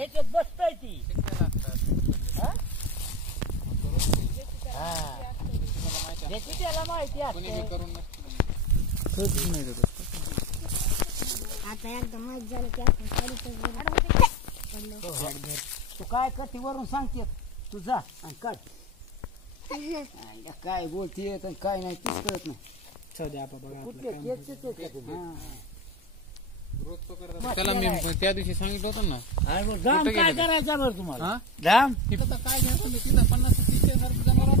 ह्याच्यात बसताय ती ज्याची त्याला माहिती असते आता एकदम माहित झालं की तू काय करते वरून सांगते तू जा आणि काढ काय बोलते काय नाही तीच कळत नाही त्याला मी त्या दिवशी सांगितलं होतं ना दाम काय करायचा बरं तुम्हाला दाम काय घ्या तुम्ही तिथं 50-30 जनावर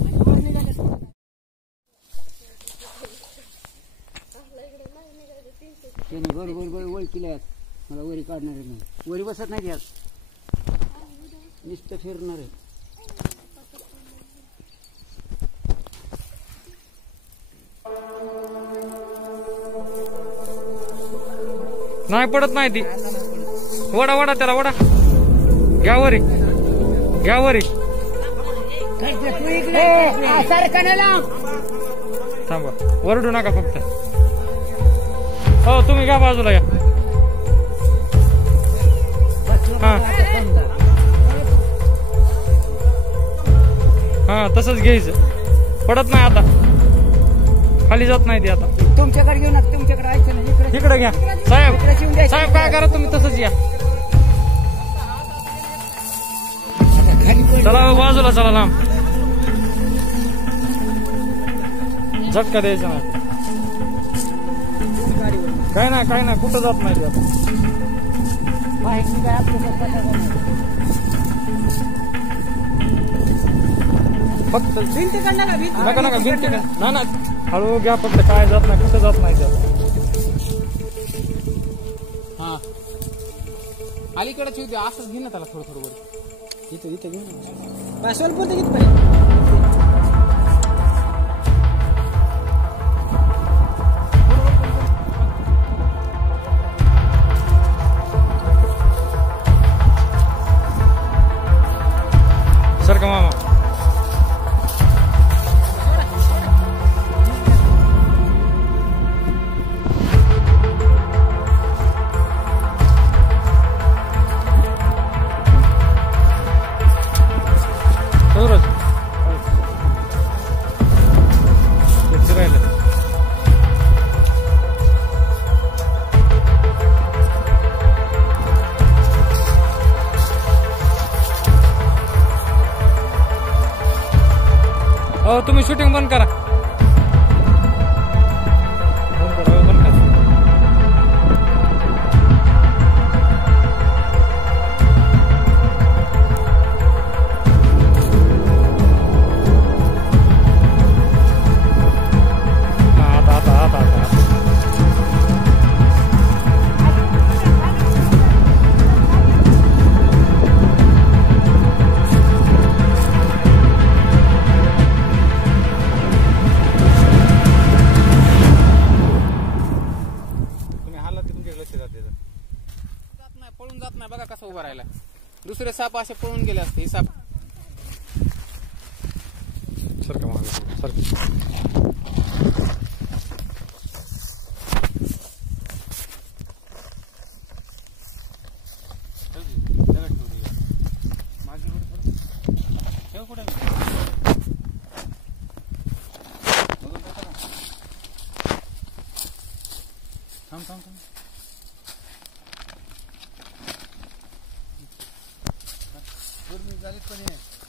त्यांनी बरोबर ओळखीला मला वरी काढणार आहे नाही वरी बसत नाही यात नुसतं फिरणार आहे नाही पडत नाही ती वडा वडा त्याला वडा घ्यावरी थांबा वरडू नका फक्त हो तुम्ही घ्या बाजूला या हा तसंच घ्यायचं पडत नाही आता खाली जात नाही ती आता तुमच्याकडे घेऊ नका तुमच्याकडे ऐकलं नाही इकडे घ्या साहेब काय करा तुम्ही तसंच या चला बाजूला चला लांब झटका द्यायचा नाही काय नाही कुठं जात नाही ते आता माहिती काय फक्त नका भिंती ना हळू घ्या फक्त काय जात नाही कुठं जात नाही त्याला हा अलीकडेच होते असंच घे ना त्याला थोडं वर इथं घेऊन सोलपूर किती पाहिजे सारखं मामा हो तुम्ही शूटिंग बंद करा पळून जात नाही बघा कसं उभा राहिला दुसरे साप असे पळून गेले असते साप सारखं मागे सारखं थांब झालीच पण